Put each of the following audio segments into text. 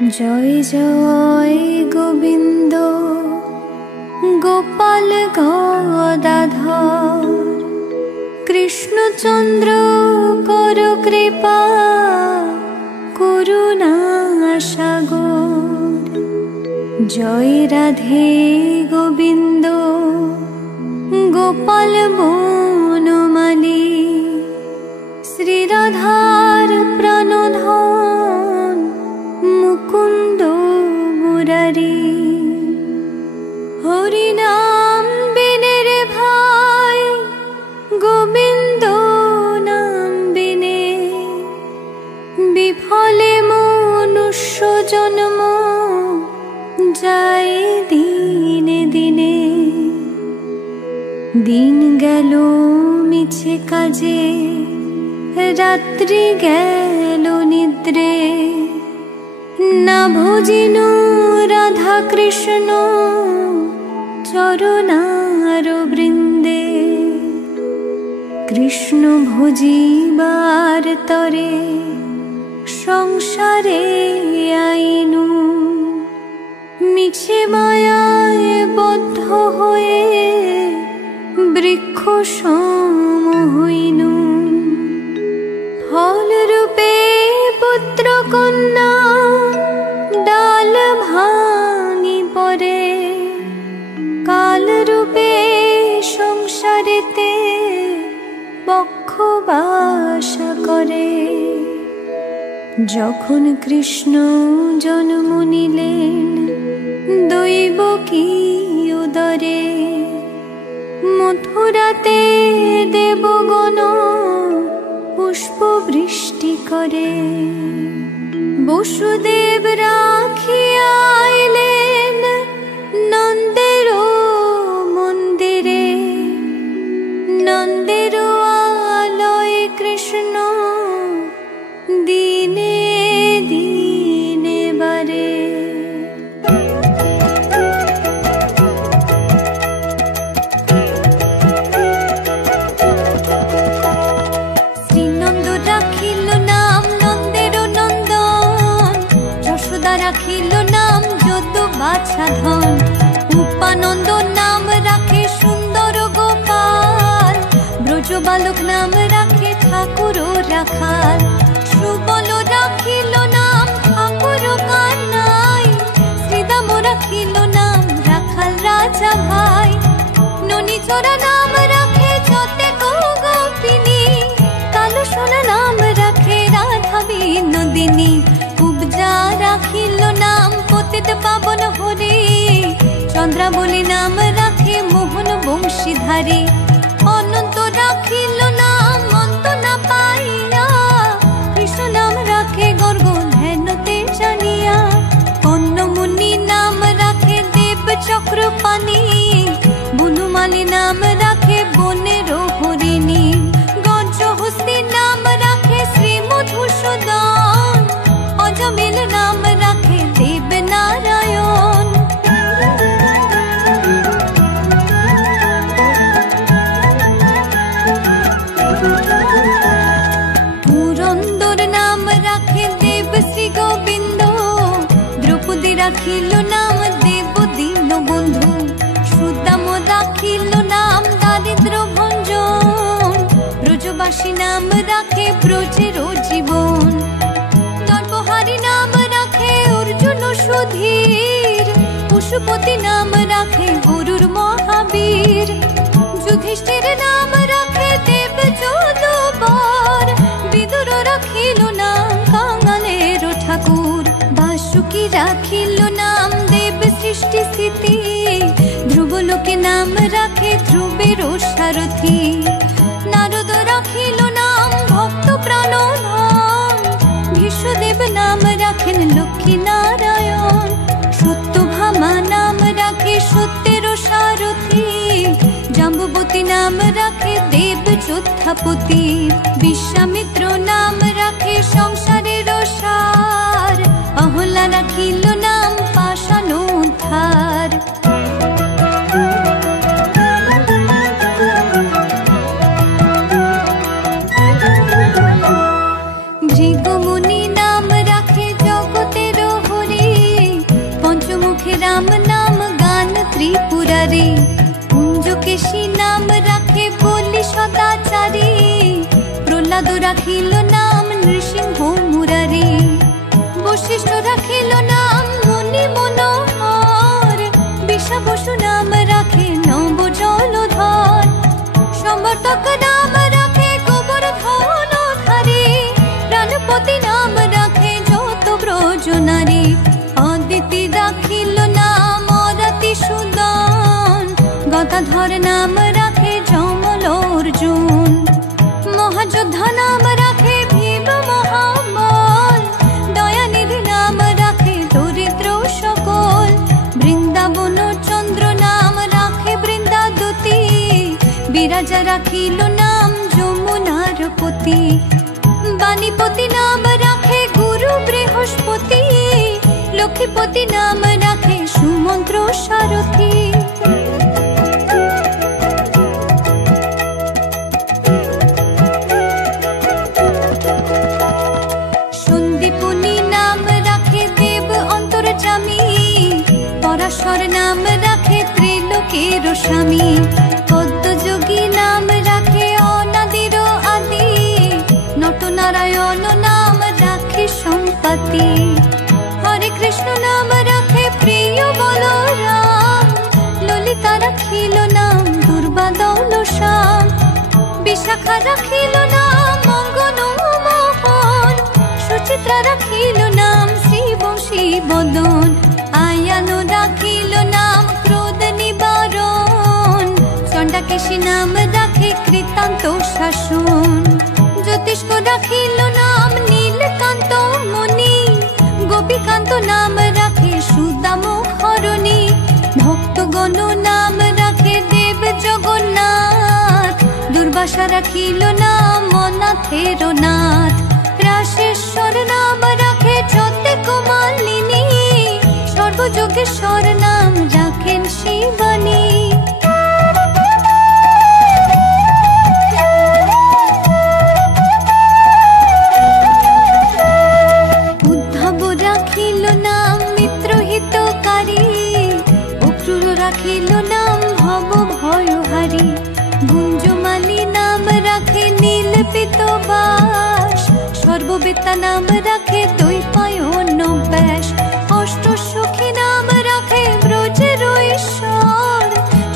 জয় জয় গোবিন্দ গোপাল গদাধর, কৃষ্ণচন্দ্র কর কৃপা করুণা সাগর। জয় রাধে গোবিন্দ গোপাল বনমালী, শ্রীরাধার প্রাণধন মুকুন্দ মুরারি। হরিনাম বিনে রে ভাই গোবিন্দ নাম বিনে, বিফলে মনুষ্য জন্ম যায় দিনে দিনে। দিন গেল মিছে কাজে, রাত্রি গেল নিদ্রে, না ভজিনু রাধা কৃষ্ণ চরণার বৃন্দে। কৃষ্ণ ভজিবার তরে সংসারে আইনু, মিছে মায়ায় বদ্ধ হয়ে বৃক্ষ সম হইনু। ফল রূপে পুত্র কন্যা ডাল ভাঙি পড়ে, কাল রূপে সংসারেতে বক্ষ বাস করে। যখন কৃষ্ণ জন্ম নিলেন দৈব কি উদরে, মথুরাতে দেবগণ পুষ্প বৃষ্টি করে। বসুদেব রাখিয়া আইলেন নন্দের মন্দিরে, নন্দের আলয়ে কৃষ্ণ দিনে দিনে বারে। শ্রীনন্দ রাখিল নাম নন্দের নন্দন, যশোদা রাখিল নাম যদু বাছা ধন, উপানন্দ নাম রাখে সুন্দর গোপাল, ব্রজ বালক নাম রাখে ঠাকুর রাখাল, সুবল রাখিল নাম ঠাকুর কানাই, শ্রীদাম রাখিল নাম রাখাল রাজা ভাই, ননীচরা নাম রাখে যতে গোপিনী, কালো সোনা নাম রাখে রাধা বিনোদিনী, কুবজা রাখিল নাম পতিত পাবন হরি, চন্দ্রাবলী নাম রাখে মোহন বংশীধারী, অনন্ত রাখিল নাম অন্ত না পাইয়া, কৃষ্ণ নাম রাখে গর্গ ধ্যানতে জানিয়া, কন্নমুনি নাম রাখে দেব চক্রপাণি, বনমালী নাম রাখে বনের হরিণী, গজহস্তি নাম রাখে শ্রী মধুসূদন, অজামিল নাম রাখে দেব নারায়ণ। পুরন্দর নাম রাখে দেব শ্রী গোবিন্দ, দ্রৌপদী রাখিল নাম দেব দীন বন্ধু, সুদাম রাখিল নাম দারিদ্র ভঞ্জন, ব্রজবাসী নাম রাখে ব্রজের জীবন, দর্পহারি নাম রাখে অর্জুন সুধীর, পশুপতি নাম রাখে গরুর মহাবীর, যুধিষ্ঠির নাম রাখে দেব যদুবর, বিদুর রাখিল নাম কাঙালের ঠাকুর, বাসুকি রাখিল নাম দেব সৃষ্টি স্থিতি, ধ্রুবলোকে নাম রাখে ধ্রুবের সারথি, নারদ রাখিল নাম ভক্ত প্রাণধন, ভীষ্মদেব নাম রাখেন লক্ষ্মী নারায়ণ, সত্যভামা নাম রাখে সত্যের সারথি, জাম্বুবতী নাম রাখে দেব যোদ্ধাপতি, বিশ্বামিত্র নাম রাখে সংসারের সার, অহল্যা রাখিল নাম পাষাণ উদ্ধার। ভৃগুমুনি নাম রাখে জগতের হরি, মুরারি। কুঞ্জকেশী নাম রাখে বলি সদাচারী, প্রহ্লাদ রাখিল নাম নৃসিংহ মুরারি। বশিষ্ঠ রাখিল নাম মুনি মনোহর, বিষা বসু নাম রাখে নব জলধর। সম্বর্ধক নাম রাখে গোবর্ধন ধারী, প্রাণপতি নাম রাখে যত ব্রজ নারী। অদিতি রাখিল নাম অরাতি সুদন, গদাধর নাম রাখে যমল অর্জুন। মহাযোদ্ধা নাম রাখে ভীম মহাবল, দয়ানিধি নাম রাখে দরিদ্র সকল। বৃন্দাবন চন্দ্র নাম রাখে বৃন্দাদতী, বিরাজা রাখিল নাম যমুনার পতি। বাণীপতি নাম রাখে গুরু বৃহস্পতি, লক্ষ্মীপতি নাম রাখে সুমন্ত্র সারথী। সন্দীপনী নাম রাখে দেব অন্তর্যামী, পরাশর নাম রাখে ত্রিলোকের স্বামী। পদ্মযোগী নাম রাখে অনাদির আদি, নটনারায়ণ নাম রাখে সম্পত্তি। হরে কৃষ্ণ নাম রাখে প্রিয় বলরাম, ললিতা রাখিল নাম দুর্বাদল শ্যাম। বিশাখা রাখিল নাম মঙ্গন মোহন, সুচিত্রা রাখিল নাম শ্রীবংশী বদন। আয়ানো রাখিল নাম ক্রোধ নিবারণ, চণ্ডাকেশী নাম রাখে কৃতান্ত শাসন। জ্যোতিষ্ক রাখিল নাম নীলকান্ত মুনি, গোপীকান্ত নাম রাখে সুদাম হরণী। ভক্তগণ নাম রাখে দেব জগন্নাথ, দুর্বাসা রাখিল নাম অনাথের নাথ। রাশেশ্বর নাম রাখে যতে কমালিনী, সর্বযোগেশ্বর নাম রাখেন শিবানী। উদ্ধব রাখিল নাম মিত্রহিতকারী, অক্রূর রাখিল নাম ভব ভয়হারী। গুঞ্জমালী নাম রাখে নীলপিতবাস, সর্ববেত্তা নাম রাখে দ্বৈপায়ন ব্যাস। অষ্টসখী নাম রাখে ব্রজের ঈশ্বর,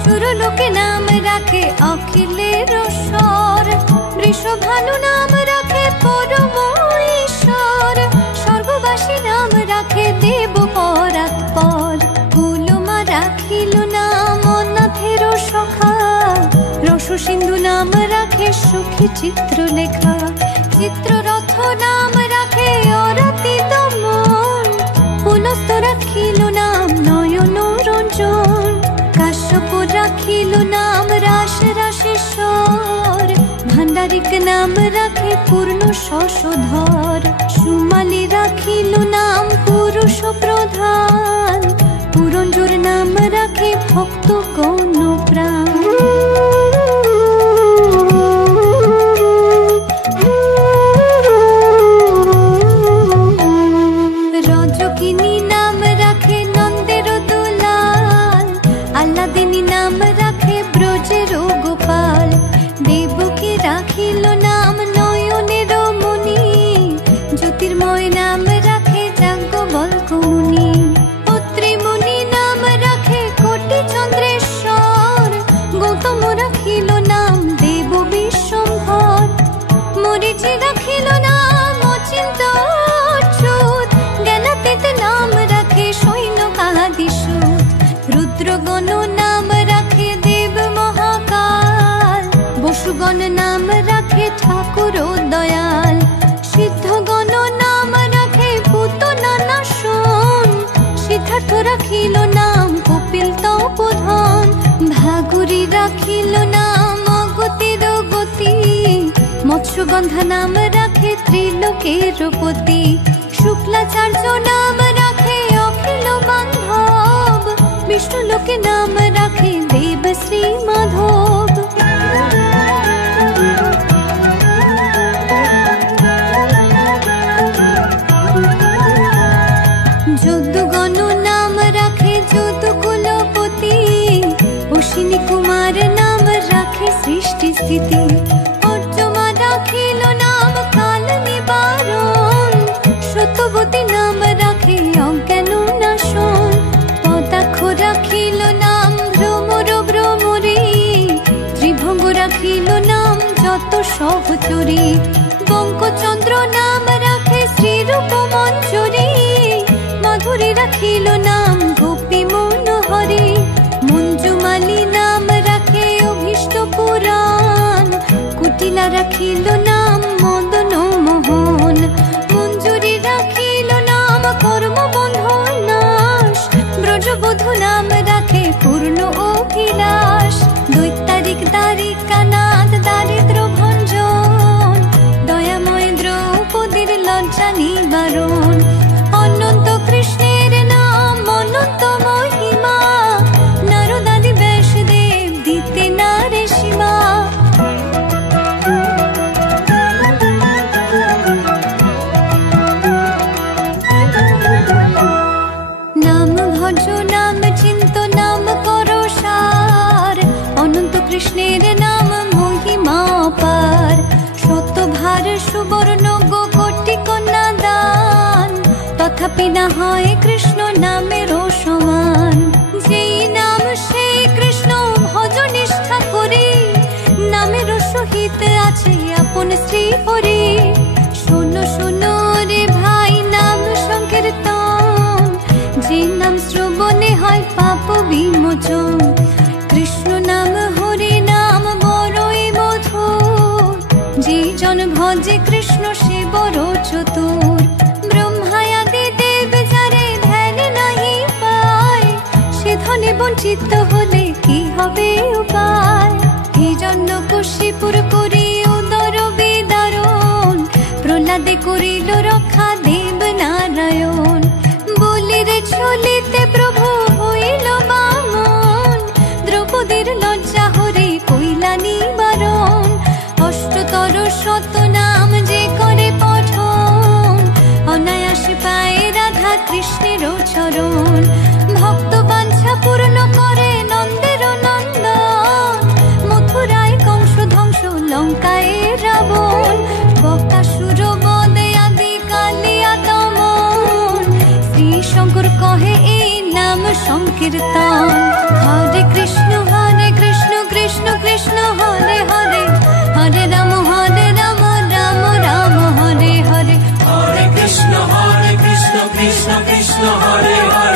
সুরলোকে নাম রাখে অখিলের স্বর। বৃষভানু নাম রাখে পরম ঈশ্বর, স্বর্গবাসী নাম রাখে দেব পরাৎপর। কুলমা রাখিল নাম অনাথের সখা, রসসিন্ধু নাম রাখে সুখী চিত্রলেখা। চিত্ররথ নাম রাখে অরাতি দমন, পুলস্ত রাখিল নাম নয়ন রঞ্জন। কাশ্যপ রাখিল নাম রাস রাশেশ্বর, ভান্ডারিক নাম রাখে পূর্ণ শশধর। সুমালী রাখিল নাম পুরুষ প্রধান, পুরঞ্জোর নাম রাখে ভক্ত গণ প্রাণ। রজকিনী নাম রাখে নন্দের দুলাল, আল্লাদিনী নাম রাখে ব্রজের গোপাল। দেবকী রাখিল নাম নয়নের মণি, জ্যোতির্ময় নাম রাখে যাজ্ঞবল্ক্য মুনি। অত্রিমুনি নাম রাখে কোটি চন্দ্রেশ্বর, গৌতম রাখিল নাম দেব বিশ্বম্ভর। মরীচি রাখিল নাম অচিন্ত অচ্যুত, জ্ঞানাতীত নাম রাখে সৈন্যকাদিসূত। রুদ্রগণ নাম রাখে দেব মহাকাল, বসুগণ নাম রাখে ঠাকুর দয়াল। সিদ্ধগণ নাম রাখে ভূত নানাশন, সিদ্ধার্থ রাখিল নাম কপিল তপোধন। ভাগুরী রাখিল নাম অগতির গতি, মৎস্যগন্ধা নাম রাখে ত্রিলোকের পতি। শুক্লাচার্য নাম রাখে অখিল বান্ধব, বিষ্ণুলোকে নাম রাখে দেব শ্রী মাধব। যদুগণ নাম রাখে যদুকুলপতি, কুমার নাম রাখে সৃষ্টি স্থিতি, অর্জমা রাখিল নাম কাল নিবারণ, সত্যবতী নাম রাখে অজ্ঞান নাশন, পদাক্ষ রাখিল নাম ভ্রমর ভ্রমরে, ত্রিভঙ্গ রাখিল নাম যত সহচরী, বঙ্কচন্দ্র নাম রাখে শ্রীরূপ মঞ্জুরি, মাধুরী রাখিল নাম গোপী মনোহরে, মঞ্জুমালী নাম রাখে অভীষ্ট পুরাণ, কুটিলা রাখিল নাম মদন মোহন, মঞ্জুরি রাখিল নাম কর্মবন্ধু নাশ, ব্রজবধূ নাম রাখে পূর্ণ অভিলাষ, দৈত্যারিক দ্বারিকা নাথ দারিদ্র ভঞ্জন, দয়াময় দ্রৌপদীর লজ্জা নিবারণ, অনন্ত কৃষ্ণের নাম অনন্ত মহিমা, নারদাদি ব্যাসদেব দিতে নারে সীমা। নাম ভজ নাম চিন্ত নাম করো সার, অনন্ত কৃষ্ণের নাম মহিমা পার, শতভার সুবর্ণ কোটি কন্যা দান, তথাপি না হয় কৃষ্ণ নামের সমান, যেই নাম সেই কৃষ্ণ ভজ নিষ্ঠা করে, নামের সহিত আছে আপন শ্রী হরি, শোনো শোনো রে ভাই নাম সংকীর্তন, যে নাম শ্রবণে হয় পাপ বিমোচন, কৃষ্ণ নাম হরি নাম বড়ই মধুর, যে জন ভজে কৃষ্ণ সে বড় চতুর, ব্রহ্মায়াদি দেব যারে ধ্যান নাহি পায়, সে ধনে বঞ্চিত হলে কি হবে উপায়, এই জন্য কশিপুর করি উদর বিদারণ, প্রহ্লাদে করিল রক্ষা দেব নারায়ণ, বলিরে চলিতে প্রভু হইল বামন, দ্রৌপদীর লজ্জা হরে কইলা নিবারণ, অষ্টতর শত নাম যে করে পঠন, অনায়াসে পায় রাধা কৃষ্ণের চরণ, ভক্ত বাঞ্ছা পূর্ণ করে নন্দের নন্দন, মথুরায় কংস ধ্বংস লঙ্কায় রাবণ, বকাসুর বদে আদি কালিয়া দমন, শ্রী শঙ্কর কহে এই নাম সংকীর্তন, হরে কৃষ্ণ কৃষ্ণ কৃষ্ণ হরে হরে, হরে রাম রাম রাম হরে হরে, হরে কৃষ্ণ কৃষ্ণ কৃষ্ণ হরে হরে।